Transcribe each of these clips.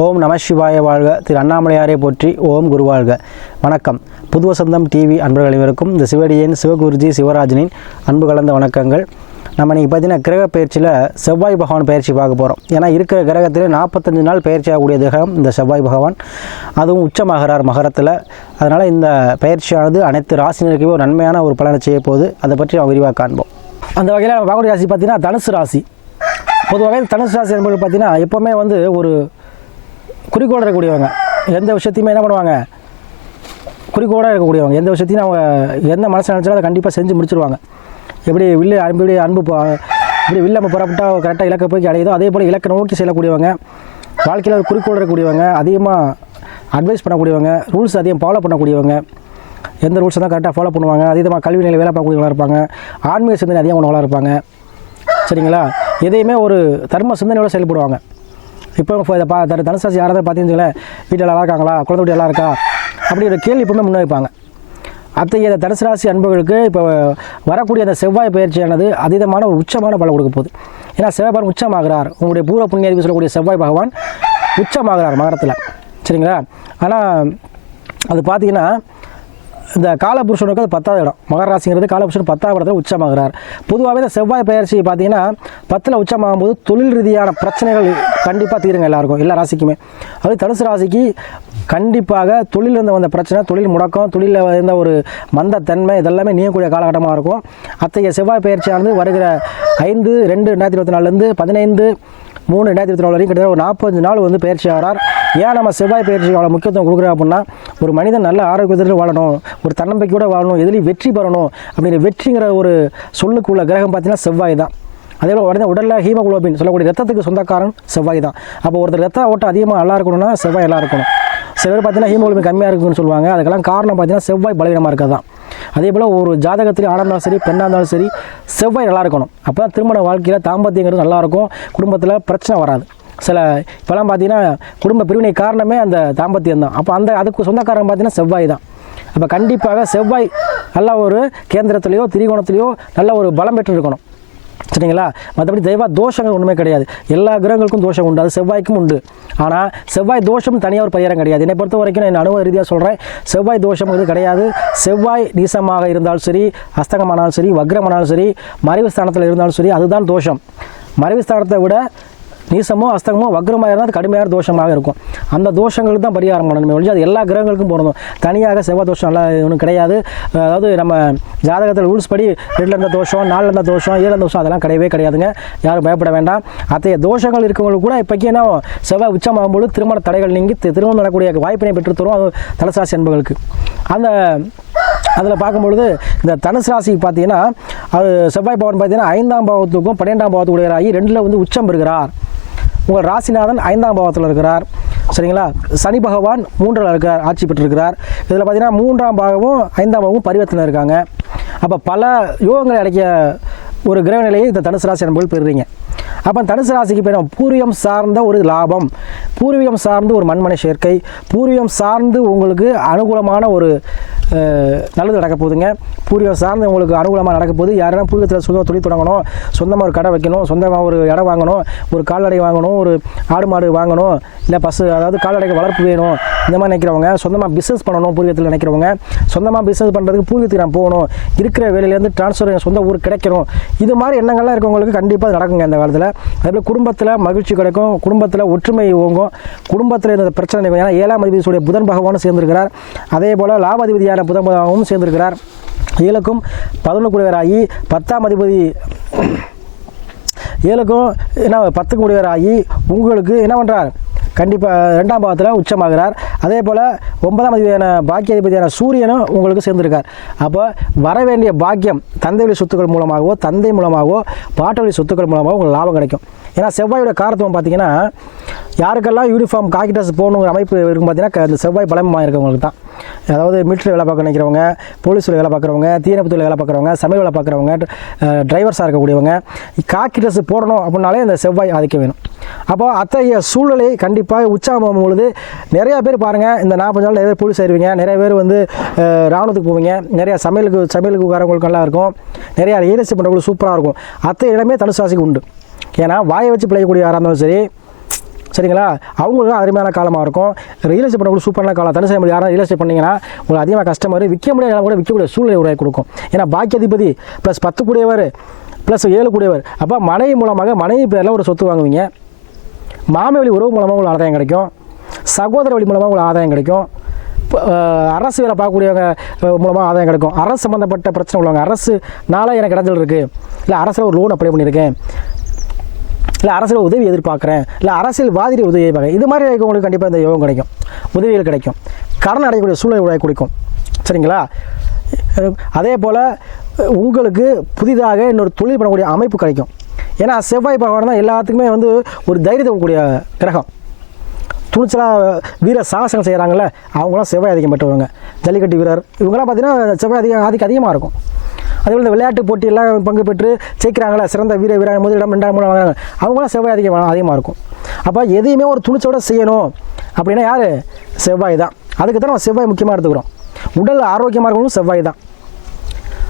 ஓம் நம சிவாய வாழ்க. திரு அண்ணாமலையாரை போற்றி ஓம் குருவாழ்க வணக்கம். புதுவசந்தம் டிவி அன்பர்கள் அனைவருக்கும் இந்த சிவடியின் சிவகுருஜி சிவராஜனின் அன்பு கலந்த வணக்கங்கள். நம்ம இன்றைக்கி பார்த்தீங்கன்னா கிரக பயிற்சியில் செவ்வாய் பகவான் பயிற்சி பார்க்க போகிறோம் ஏன்னா இருக்கிற கிரகத்தில் நாற்பத்தஞ்சு நாள் பயிற்சி ஆகக்கூடிய கிரகம் இந்த செவ்வாய் பகவான். அதுவும் உச்சமாகிறார் மகரத்தில். அதனால் இந்த பயிற்சியானது அனைத்து ராசினருக்குமே ஒரு நன்மையான ஒரு பலனை செய்ய போகுது. அதை பற்றி நம்ம விரிவாக காண்போம். அந்த வகையில் நம்ம பார்க்கக்கூடிய ராசி பார்த்தீங்கன்னா தனுசு ராசி. பொதுவாகவே தனுசு ராசி என்பது பார்த்தீங்கன்னா எப்போவுமே வந்து ஒரு குறிக்கோடு இருக்கக்கூடியவங்க எந்த விஷயத்தையுமே என்ன பண்ணுவாங்க? குறிக்கோடாக இருக்கக்கூடியவங்க. எந்த விஷயத்தையும் அவங்க எந்த மனசு நினச்சாலும் அதை கண்டிப்பாக செஞ்சு முடிச்சிருவாங்க. எப்படி வில்லு அன்பு அன்பு இப்படி வில்லு நம்ம புறப்பட்டால் கரெக்டாக இலக்கை போய் அடையுதோ அதே போல் இலக்கை நோக்கி செல்லக்கூடியவங்க. வாழ்க்கையில் ஒரு இருக்கக்கூடியவங்க அதிகமாக அட்வைஸ் பண்ணக்கூடியவங்க ரூல்ஸ் அதிகம் ஃபாலோ பண்ணக்கூடியவங்க. எந்த ரூல்ஸ் தான் கரெக்டாக ஃபாலோ பண்ணுவாங்க. அதிகமாக கல்வி நிலையில் வேலை பார்க்கக்கூடியவங்களாக இருப்பாங்க. ஆன்மீக சிந்தனை அதிகம் கொண்டவங்களா இருப்பாங்க. சரிங்களா? எதையுமே ஒரு தர்ம சிந்தனையோடு செயல்படுவாங்க. இப்போ இதை பா தனுசாசி யாராவது பார்த்தீங்கன்னு வீட்டில் நல்லா இருக்காங்களா? குழந்தை குட்டி நல்லா இருக்கா? அப்படி ஒரு கேள்வி எப்பவுமே முன்வைப்பாங்க அத்தகைய தனுசு ராசி அன்புகளுக்கு இப்போ வரக்கூடிய அந்த செவ்வாய் பயிற்சியானது அதீதமான ஒரு உச்சமான பலம் கொடுக்க போகுது. ஏன்னா சிவபெருமான் உச்சமாகிறார். உங்களுடைய பூர்வ புண்ணியறிவு சொல்லக்கூடிய செவ்வாய் பகவான் உச்சமாகிறார் மகரத்தில். சரிங்களா? ஆனால் அது பார்த்தீங்கன்னா இந்த காலபுருஷனுக்கு அது பத்தாவது இடம். மகராசிங்கிறது காலபுருஷன் பத்தாவது இடத்துல உச்சமாகிறார். பொதுவாகவே இந்த செவ்வாய் பயிற்சி பார்த்தீங்கன்னா பத்தில் உச்சமாகும்போது தொழில் ரீதியான பிரச்சனைகள் கண்டிப்பாக தீருங்க எல்லாருக்கும் எல்லா ராசிக்குமே. அது தனுசு ராசிக்கு கண்டிப்பாக தொழில் இருந்த வந்த பிரச்சனை தொழில் முடக்கம் தொழிலில் இருந்த ஒரு மந்தத்தன்மை இதெல்லாமே நீங்கக்கூடிய காலகட்டமாக இருக்கும். அத்தகைய செவ்வாய் பயிற்சியானது வருகிற ஐந்து ரெண்டு ரெண்டாயிரத்தி இருபத்தி நாலுலேருந்து பதினைந்து மூணு ரெண்டாயிரத்தி இருபத்தி நாலு வரைக்கும் கிட்டத்தட்ட ஒரு நாற்பத்தஞ்சு நாள் வந்து பயிற்சி ஆகிறார். ஏன் நம்ம செவ்வாய் பயிற்சிக்கு அவ்வளோ முக்கியத்துவம் கொடுக்குறோம் அப்படின்னா ஒரு மனிதன் நல்ல ஆரோக்கியத்தில் வாழணும் ஒரு தன்னம்பிக்கையோட வாழணும் எதிலையும் வெற்றி பெறணும் அப்படிங்கிற வெற்றிங்கிற ஒரு சொல்லுக்குள்ள கிரகம் பார்த்தீங்கன்னா செவ்வாய் தான். அதே போல் உடனே உடலில் ஹீமோகுளோபின் சொல்லக்கூடிய ரத்தத்துக்கு சொந்தக்காரன் செவ்வாய் தான். அப்போ ஒருத்தர் ரத்த ஓட்டம் அதிகமாக நல்லா இருக்கணும்னா செவ்வாய் நல்லா இருக்கணும். சில பேர் பார்த்தீங்கன்னா ஹீமோகுளோபின் கம்மியாக இருக்குன்னு சொல்லுவாங்க. அதுக்கெல்லாம் காரணம் பார்த்தீங்கன்னா செவ்வாய் பலவீனமாக இருக்கிறது தான். அதே போல் ஒரு ஜாதகத்தில் ஆணாக இருந்தாலும் சரி பெண்ணாக இருந்தாலும் சரி செவ்வாய் நல்லா இருக்கணும். அப்போ தான் திருமண வாழ்க்கையில் தாம்பத்தியங்கிறது நல்லாயிருக்கும் குடும்பத்தில் பிரச்சனை வராது. சில இப்போலாம் பார்த்தீங்கன்னா குடும்ப பிரிவினை காரணமே அந்த தாம்பத்தியம் தான். அப்போ அந்த அதுக்கு சொந்தக்காரன் பார்த்தீங்கன்னா செவ்வாய் தான். அப்போ கண்டிப்பாக செவ்வாய் நல்ல ஒரு கேந்திரத்துலேயோ திரிகோணத்துலேயோ நல்ல ஒரு பலம் பெற்று இருக்கணும் சரிங்களா? மற்றபடி தெய்வா தோஷங்கள் ஒன்றுமே கிடையாது. எல்லா கிரகங்களுக்கும் தோஷம் உண்டு. அது செவ்வாய்க்கும் உண்டு. ஆனால் செவ்வாய் தோஷம் தனியாக ஒரு பரிகாரம் கிடையாது. என்னை பொறுத்த வரைக்கும் நான் அனுபவ ரீதியாக சொல்கிறேன் செவ்வாய் தோஷம் இது கிடையாது. செவ்வாய் நீசமாக இருந்தாலும் சரி அஸ்தங்கமானாலும் சரி வக்ரமானாலும் சரி மறைவு ஸ்தானத்தில் இருந்தாலும் சரி அதுதான் தோஷம். மறைவு ஸ்தானத்தை விட நீசமோ அஸ்தகமோ வக்ரமாக இருந்தால் அது கடுமையான தோஷமாக இருக்கும். அந்த தோஷங்களுக்கு தான் பரிகாரம் பண்ணணுமே ஒழிஞ்சு அது எல்லா கிரகங்களுக்கும் போடணும். தனியாக செவ்வாய் தோஷம் எல்லாம் ஒன்றும் கிடையாது. அதாவது நம்ம ஜாதகத்தில் ரூல்ஸ் படி ரெண்டில் இருந்த தோஷம் நாலில் இருந்த தோஷம் ஏழு இருந்த தோஷம் அதெல்லாம் கிடையவே கிடையாதுங்க. யாரும் பயப்பட வேண்டாம். அத்தகைய தோஷங்கள் இருக்கவங்களுக்கு கூட இப்போக்கி என்ன செவ்வாய் உச்சமாகும்போது திருமண தடைகள் நீங்கி திருமணம் நடக்கூடிய வாய்ப்பினை பெற்று தரும் அது தலசாசி என்பவர்களுக்கு அந்த அதில் பார்க்கும்பொழுது இந்த தனுசு ராசிக்கு பார்த்தீங்கன்னா அது செவ்வாய் பவன் பார்த்தீங்கன்னா ஐந்தாம் பாவத்துக்கும் பன்னெண்டாம் பாவத்துக்குடைய ரெண்டில் வந்து உச்சம் பெறுகிறார். உங்கள் ராசிநாதன் ஐந்தாம் பாவத்தில் இருக்கிறார். சரிங்களா? சனி பகவான் மூன்றில் இருக்கிறார் ஆட்சி பெற்றிருக்கிறார். இதில் பார்த்தீங்கன்னா மூன்றாம் பாகமும் ஐந்தாம் பாகமும் பரிவர்த்தனை இருக்காங்க. அப்போ பல யோகங்களை அடைக்க ஒரு கிரக நிலையை இந்த தனுசு ராசி என்பது பெறுறீங்க. அப்போ தனுசு ராசிக்கு பேர் பூர்வீகம் சார்ந்த ஒரு லாபம். பூர்வீகம் சார்ந்து ஒரு மண்மனை சேர்க்கை. பூர்வீகம் சார்ந்து உங்களுக்கு அனுகூலமான ஒரு நல்லது நடக்க போகுதுங்க. பூர்வீகம் சார்ந்து உங்களுக்கு அனுகூலமாக நடக்க போகுது. யாரெல்லாம் பூர்வீகத்தில் சொந்தமாக தொழில் தொடங்கணும் சொந்தமாக ஒரு கடை வைக்கணும் சொந்தமாக ஒரு இடம் வாங்கணும் ஒரு கால்நடை வாங்கணும் ஒரு ஆடு மாடு வாங்கணும் இல்லை பசு அதாவது கால்நடைக்கு வளர்ப்பு வேணும் இந்த மாதிரி நினைக்கிறவங்க சொந்தமாக பிஸ்னஸ் பண்ணணும் பூர்வீகத்தில் நினைக்கிறவங்க சொந்தமாக பிஸ்னஸ் பண்ணுறதுக்கு பூர்வீகத்துக்கு நான் போகணும். இருக்கிற வேலையிலேருந்து ட்ரான்ஸ்ஃபர் சொந்த ஊர் கிடைக்கணும். இது மாதிரி எண்ணங்கள்லாம் இருக்கவங்களுக்கு கண்டிப்பாக நடக்குங்க இந்த காலத்தில். அதேபோல் குடும்பத்தில் மகிழ்ச்சி கிடைக்கும். குடும்பத்தில் ஒற்றுமை ஓங்கும். குடும்பத்தில் இந்த பிரச்சனை ஏன்னா ஏழாம் அதிபதியுடைய புதன் பகவானும் சேர்ந்திருக்கிறார். அதே போல் லாபாதிபதியான புதன் புதம்பதாகவும் சேர்ந்திருக்கிறார். ஏழுக்கும் பதினொன்று குடிவராகி பத்தாம் அதிபதி ஏழுக்கும் என்ன பத்துக்கு முடிவராகி உங்களுக்கு என்ன பண்ணுறார் கண்டிப்பாக ரெண்டாம் பாகத்தில் உச்சமாகிறார். அதே போல் ஒன்பதாம் அதிபதியான பாக்கியாதிபதியான சூரியனும் உங்களுக்கு சேர்ந்திருக்கார். அப்போ வர வேண்டிய பாக்கியம் தந்தை வழி சொத்துக்கள் மூலமாகவோ தந்தை மூலமாகவோ பாட்டு வழி சொத்துக்கள் மூலமாகவோ உங்களுக்கு லாபம் கிடைக்கும். ஏன்னா செவ்வாயோட காரத்துவம் பார்த்தீங்கன்னா யாருக்கெல்லாம் யூனிஃபார்ம் காக்கி ட்ரெஸ் போகணுங்கிற அமைப்பு இருக்கும் பார்த்தீங்கன்னா இந்த செவ்வாய் பலமாக இருக்கவங்களுக்கு தான். அதாவது மிலிட்ரி வேலை பார்க்க நினைக்கிறவங்க போலீஸில் வேலை பார்க்குறவங்க தீயணைப்புத்துறை வேலை பார்க்குறவங்க சமையல் வேலை பார்க்குறவங்க டிரைவர்ஸாக இருக்கக்கூடியவங்க காக்கி ட்ரெஸ் போடணும் அப்படின்னாலே இந்த செவ்வாய் ஆதிக்க வேணும். அப்போ அத்தகைய சூழ்நிலை கண்டிப்பாக உற்சாகம் பொழுது நிறைய பேர் பாருங்கள் இந்த நாற்பது நாள் நிறைய பேர் போலீஸ் ஆயிடுவீங்க நிறைய பேர் வந்து ராணுவத்துக்கு போவீங்க நிறைய சமையலுக்கு சமையலுக்கு வரவங்களுக்கு நல்லா இருக்கும் நிறைய ரியல் பண்ணுறவங்களுக்கு சூப்பராக இருக்கும். அத்தகைய இடமே தனுசுவாசிக்கு உண்டு. ஏன்னா வாயை வச்சு பிழைக்கக்கூடிய யாராக இருந்தாலும் சரி சரிங்களா? அவங்களுக்கு அருமையான காலமாக இருக்கும். ரியல் எஸ்டேட் பண்ண சூப்பரான காலம். தனுசு ராசி யாராவது ரியல் எஸ்டேட் பண்ணீங்கன்னா உங்களுக்கு அதிகமாக கஸ்டமர் விற்க முடியாத கூட விற்கக்கூடிய சூழ்நிலை உருவாக்கி கொடுக்கும். ஏன்னா பாக்கியாதிபதி ப்ளஸ் பத்து கூடியவர் ப்ளஸ் ஏழு கூடியவர். அப்போ மனைவி மூலமாக மனைவி பேரில் ஒரு சொத்து வாங்குவீங்க. மாமி வழி உறவு மூலமாக உங்களுக்கு ஆதாயம் கிடைக்கும். சகோதர வழி மூலமாக உங்களுக்கு ஆதாயம் கிடைக்கும். இப்போ, அரசு வேலை பார்க்கக்கூடியவங்க மூலமாக ஆதாயம் கிடைக்கும். அரசு சம்மந்தப்பட்ட பிரச்சனை உள்ளவங்க அரசுனால எனக்கு இடங்கள் இருக்குது இல்லை அரசில் ஒரு லோன் அப்ளை பண்ணியிருக்கேன். இல்லை அரசியல் உதவி எதிர்பார்க்குறேன். இல்லை அரசியல் வாதிரி உதவி எதிர்பார்க்குறேன். இது மாதிரி இருக்கவங்களுக்கு கண்டிப்பாக இந்த யோகம் கிடைக்கும். உதவிகள் கிடைக்கும். கடன் அடையக்கூடிய சூழ்நிலை உடைய கொடுக்கும். சரிங்களா? அதே போல் உங்களுக்கு புதிதாக இன்னொரு தொழில் பண்ணக்கூடிய அமைப்பு கிடைக்கும். ஏன்னா செவ்வாய் பகவான் தான் எல்லாத்துக்குமே வந்து ஒரு தைரியத்தை கூடிய கிரகம். துணிச்சலாக வீர சாகசங்கள் செய்கிறாங்கல்ல அவங்களாம் செவ்வாய் அதிகம் பெற்றவங்க. ஜல்லிக்கட்டு வீரர் இவங்கெல்லாம் பார்த்தீங்கன்னா செவ்வாய் அதிகம் ஆதிக்கம் அதிகமாக இருக்கும். அதேபோல் விளையாட்டு போட்டியெல்லாம் பங்கு பெற்று ஜெயிக்கிறாங்களா சிறந்த வீர வீரர் முதலிடம் ரெண்டாம் மூலம் வாங்குறாங்க. அவங்களாம் செவ்வாய் அதிகம் அதிகமாக இருக்கும். அப்போ எதையுமே ஒரு துணிச்சோட செய்யணும் அப்படின்னா யார்? செவ்வாய் தான். அதுக்கு தான் நம்ம செவ்வாய் முக்கியமாக எடுத்துக்கிறோம். உடல் ஆரோக்கியமாக இருக்கணும் செவ்வாய் தான்.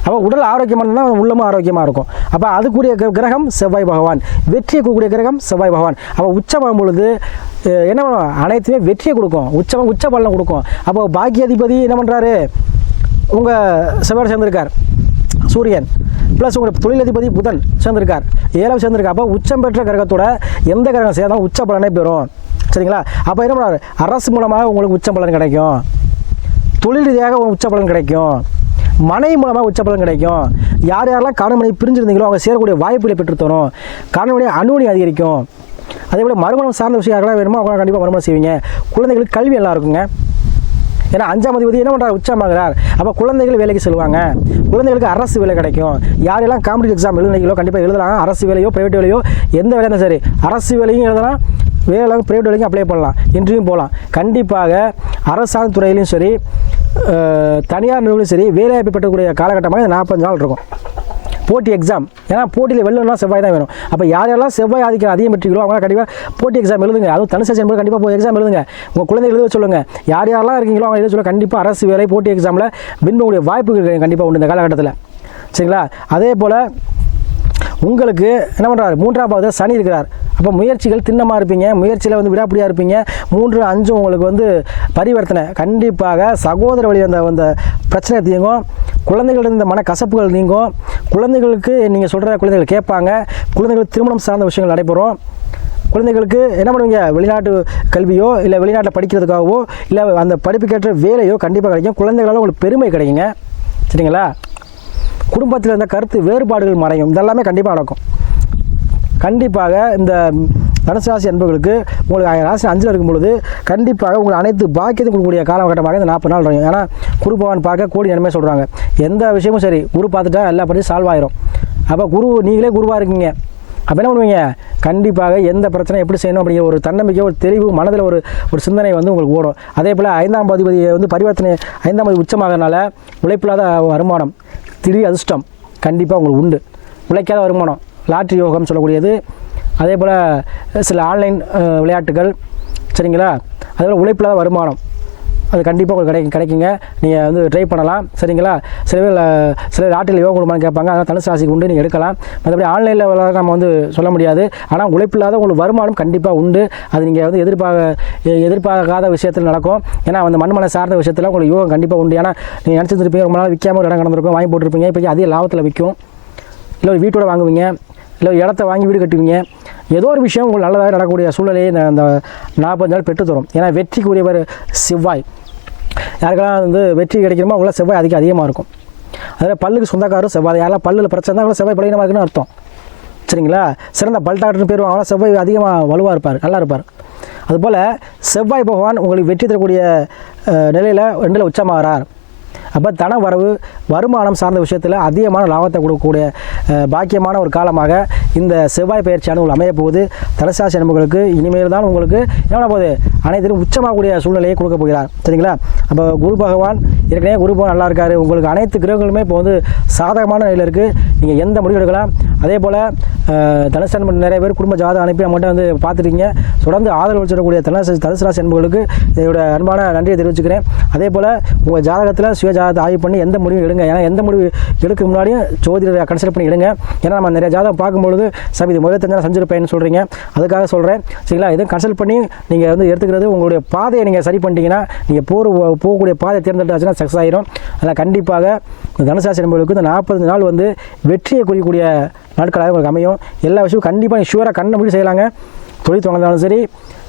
அப்போ உடல் ஆரோக்கியமாக இருந்தால் உள்ளமும் ஆரோக்கியமாக இருக்கும். அப்போ அதுக்குரிய கிரகம் செவ்வாய் பகவான். வெற்றியை கொடுக்கக்கூடிய கிரகம் செவ்வாய் பகவான். அப்போ உச்சமாகும் பொழுது என்ன பண்ணுவோம்? அனைத்துமே வெற்றியை கொடுக்கும். உச்சம் உச்ச பலனை கொடுக்கும். அப்போ பாக்கியாதிபதி என்ன பண்ணுறாரு உங்கள் செவ்வாய் சேர்ந்திருக்கார். சூரியன். ப்ளஸ் உங்கள் தொழிலதிபதி புதன் சேர்ந்திருக்கார். ஏழாவது சேர்ந்திருக்கார். அப்போ உச்சம் பெற்ற கிரகத்தோட எந்த கிரகம் சேர்ந்தாலும் உச்ச பலனே பெறும். சரிங்களா? அப்போ என்ன பண்ணுறாரு அரசு மூலமாக உங்களுக்கு உச்ச பலன் கிடைக்கும். தொழில் ரீதியாக உச்ச பலன் கிடைக்கும். மனை மூலமாக உச்ச பலன் கிடைக்கும். யார் யாரெல்லாம் காணமணி பிரிஞ்சிருந்தீங்களோ அவங்க சேரக்கூடிய வாய்ப்புகளை பெற்றுத்தரும் கணவனுடைய அணுவணி அதிகரிக்கும். அதே போல் மறுமணம் சார்ந்த விஷயம் யாரெல்லாம் வேணுமோ? அவங்க கண்டிப்பாக மறுமணம் செய்வீங்க. குழந்தைகளுக்கு கல்வி நல்லா இருக்குங்க. ஏன்னா அஞ்சாம் அதிபதி என்ன பண்ணுறாரு உச்சமாகிறார் அப்போ குழந்தைகள் வேலைக்கு செல்வாங்க. குழந்தைகளுக்கு அரசு வேலை கிடைக்கும். யாரெல்லாம் காம்படிட்டிவ் எக்ஸாம் எழுதுனீங்களோ கண்டிப்பாக எழுதலாம். அரசு வேலையோ ப்ரைவேட் வேலையோ எந்த வேலையா சரி அரசு வேலையும் எழுதலாம். வேலை ப்ரைவேட் வேலைக்கும் அப்ளை பண்ணலாம். இன்டர்வியூ போகலாம் கண்டிப்பாக அரசாங்க துறையிலையும் சரி தனியார் நிறுவனம் சரி வேலைவாய்ப்பு பெற்றக்கூடிய காலகட்டமாக இந்த நாற்பது நாள் இருக்கும். போட்டி எக்ஸாம் ஏன்னா போட்டியில் வெள்ளம்லாம் செவ்வாய் தான் வேணும். அப்போ யார் யாரெல்லாம் செவ்வாய் ஆதிக்கம் அதிகம் பெற்றீங்களோ அவங்க கண்டிப்பாக போட்டி எக்ஸாம் எழுதுங்க. அதுவும் தனுசு என்பது கண்டிப்பாக போய் எக்ஸாம் எழுதுங்க. உங்கள் குழந்தை எழுத சொல்லுங்கள் யார் யாரெல்லாம் இருக்கீங்களோ அவங்க எழுத சொல்ல கண்டிப்பாக அரசு வேலை போட்டி எக்ஸாமில் வின் பண்ணக்கூடிய வாய்ப்புகள் கண்டிப்பாக உண்டு இந்த காலகட்டத்தில். சரிங்களா? அதே போல் உங்களுக்கு என்ன பண்ணுறாரு மூன்றாம் பாவத்தில் சனி இருக்கிறார். அப்போ முயற்சிகள் திண்ணமாக இருப்பீங்க. முயற்சியில் வந்து விடாப்படியாக இருப்பீங்க. மூன்று அஞ்சு உங்களுக்கு வந்து பரிவர்த்தனை. கண்டிப்பாக சகோதர வழி அந்த அந்த பிரச்சனை தீங்கும். குழந்தைகள் இந்த மன கசப்புகள் நீங்கும். குழந்தைகளுக்கு நீங்கள் சொல்கிற குழந்தைகள் கேட்பாங்க. குழந்தைகளுக்கு திருமணம் சார்ந்த விஷயங்கள் நடைபெறும். குழந்தைகளுக்கு என்ன பண்ணுவீங்க? வெளிநாட்டு கல்வியோ இல்லை வெளிநாட்டில் படிக்கிறதுக்காகவோ இல்லை அந்த படிப்புக்கேற்ற வேலையோ கண்டிப்பாக கிடைக்கும். குழந்தைகளால் உங்களுக்கு பெருமை கிடைக்குங்க. சரிங்களா? குடும்பத்தில் இருந்த கருத்து வேறுபாடுகள் மறையும். இதெல்லாமே கண்டிப்பாக நடக்கும். கண்டிப்பாக இந்த தனுசு ராசி அன்பர்களுக்கு உங்களுக்கு ராசி அஞ்சில் இருக்கும் பொழுது கண்டிப்பாக உங்கள் அனைத்து பாக்கியத்தையும் கொடுக்கக்கூடிய காலகட்டமாக இந்த நாற்பது நாள் இருக்கும் ஏன்னா குரு பகவான் பார்க்க கோடி நன்மை சொல்கிறாங்க எந்த விஷயமும் சரி குரு பார்த்துட்டா எல்லா பற்றியும் சால்வ் ஆயிரும். அப்போ குரு நீங்களே குருவாக இருக்கீங்க. அப்போ என்ன பண்ணுவீங்க? கண்டிப்பாக எந்த பிரச்சனை எப்படி செய்யணும் அப்படிங்கிற ஒரு தன்னம்பிக்கை ஒரு தெளிவு மனதில் ஒரு ஒரு சிந்தனை வந்து உங்களுக்கு ஓடும். அதே போல் ஐந்தாம் பதிபதி வந்து பரிவர்த்தனை ஐந்தாம் பதி உச்சமாகறனால உழைப்பில்லாத வருமானம். திடீர் அதிர்ஷ்டம் கண்டிப்பாக உங்களுக்கு உண்டு. உழைக்காத வருமானம். லாட்ரி யோகம் சொல்லக்கூடியது. அதே போல் சில ஆன்லைன் விளையாட்டுகள் சரிங்களா? அதே போல் உழைப்பில்லாத வருமானம். அது கண்டிப்பாக உங்களுக்கு கிடைக்கும் கிடைக்குங்க. நீங்கள் வந்து ட்ரை பண்ணலாம். சரிங்களா? சில பேர் சில பேர் லாட்டில் யோகம் கொடுமான்னு கேட்பாங்க. அதனால் தனுசு ராசிக்கு உண்டு நீங்கள் எடுக்கலாம். மற்றபடி ஆன்லைனில் நம்ம வந்து சொல்ல முடியாது. ஆனால் உழைப்பில்லாத உங்களுக்கு வருமானம் கண்டிப்பாக உண்டு. அது நீங்கள் வந்து எதிர்பார்க்க எதிர்பார்க்காத விஷயத்தில் நடக்கும். ஏன்னா அந்த மண்மலை சார்ந்த விஷயத்தில் உங்களுக்கு யோகம் கண்டிப்பாக உண்டு. ஏன்னா நீங்கள் நினச்சிருப்பீங்க ரொம்ப நாள் விற்காம ஒரு இடம் கிடந்திருக்கும் வாங்கி போட்டிருப்பீங்க. இப்போ அதிக லாபத்தில் விற்கும். இல்லை ஒரு வீட்டோட வாங்குவீங்க. இல்லை இடத்த வாங்கி வீடு கட்டுவீங்க. ஏதோ ஒரு விஷயம் உங்களுக்கு நல்லதாக நடக்கக்கூடிய சூழ்நிலையை இந்த அந்த நாற்பது நாள் பெற்று தரும். ஏன்னா வெற்றிக்குரியவர் செவ்வாய். யாருக்கெல்லாம் வந்து வெற்றி கிடைக்கணுமோ அவங்கள செவ்வாய் அதிகம் அதிகமாக இருக்கும். அதில் பல்லுக்கு சொந்தக்காரரும் செவ்வாய். யாரெல்லாம் பல்லில் பிரச்சனை தான் அவ்வளோ செவ்வாய் பலகீனமாக இருக்குன்னு அர்த்தம். சரிங்களா? சிறந்த பல் டாக்டர்னு பேர் அவ்வளோ செவ்வாய் அதிகமாக வலுவாக இருப்பார் நல்லா இருப்பார். அதுபோல் செவ்வாய் பகவான் உங்களுக்கு வெற்றி தரக்கூடிய நிலையில் ரெண்டில் உச்சமாகிறார். அப்போ தன வரவு வருமானம் சார்ந்த விஷயத்தில் அதிகமான லாபத்தை கொடுக்கக்கூடிய பாக்கியமான ஒரு காலமாக இந்த செவ்வாய் பயிற்சியான உங்களுக்கு அமைய போகுது. தலசாசி அன்பர்களுக்கு இனிமேல் தான் உங்களுக்கு என்ன போகுது? அனைத்திலும் உச்சமாகக்கூடிய சூழ்நிலையை கொடுக்க போகிறார். சரிங்களா? அப்போ குரு பகவான் ஏற்கனவே குரு பகவான் நல்லா இருக்காரு. உங்களுக்கு அனைத்து கிரகங்களுமே இப்போ வந்து சாதகமான நிலையில் இருக்குது நீங்கள் எந்த முடிவு எடுக்கலாம்? அதே போல் தனுசு நிறைய பேர் குடும்ப ஜாதகம் அனுப்பி நம்மகிட்ட வந்து பார்த்துருக்கீங்க தொடர்ந்து ஆதரவு வச்சிடக்கூடிய தனுசு தனுசு ராசி அன்புகளுக்கு இதோட அன்பான நன்றியை தெரிவிச்சுக்கிறேன். அதே போல் உங்கள் ஜாதகத்தில் சுய ஜாதகத்தை ஆய்வு பண்ணி எந்த முடிவும் எடுங்க. ஏன்னா எந்த முடிவு எடுக்க முன்னாடியும் ஜோதிடரை கன்சல்ட் பண்ணி எடுங்க. ஏன்னா நம்ம நிறைய ஜாதகம் பார்க்கும்பொழுது சார் இது முதல் தெரிஞ்சா செஞ்சிருப்பேன்னு சொல்கிறீங்க அதுக்காக சொல்கிறேன் சரிங்களா? இதை கன்சல்ட் பண்ணி நீங்கள் வந்து எடுத்துக்கிறது உங்களுடைய பாதையை நீங்கள் சரி பண்ணிட்டீங்கன்னா நீங்கள் போகிற போகக்கூடிய பாதையை தேர்ந்தெடுத்தாச்சுன்னா சக்ஸஸ் ஆயிரும். அதில் கண்டிப்பாக இந்த தனுசாசி நம்மளுக்கு இந்த நாற்பது நாள் வந்து வெற்றியை குறிக்கக்கூடிய நாட்களாக உங்களுக்கு அமையும். எல்லா விஷயமும் கண்டிப்பாக நீங்கள் ஷூராக கண்ணை முடிவு செய்யலாங்க. தொழில் தொடங்கினாலும் சரி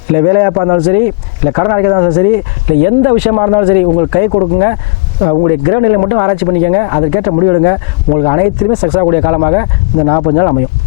இல்லை வேலையாப்பாக இருந்தாலும் சரி இல்லை கடன் அடைக்கிறதா இருந்தாலும் சரி இல்லை எந்த விஷயமா இருந்தாலும் சரி உங்களுக்கு கை கொடுக்குங்க. அஹ் உங்களுடைய கிரகநிலை மட்டும் ஆராய்ச்சி பண்ணிக்கோங்க. அதற்கேற்ற முடிவெடுங்க உங்களுக்கு அனைத்துலையுமே சக்ஸஸ் ஆகக்கூடிய காலமாக இந்த நாற்பது நாள் அமையும்.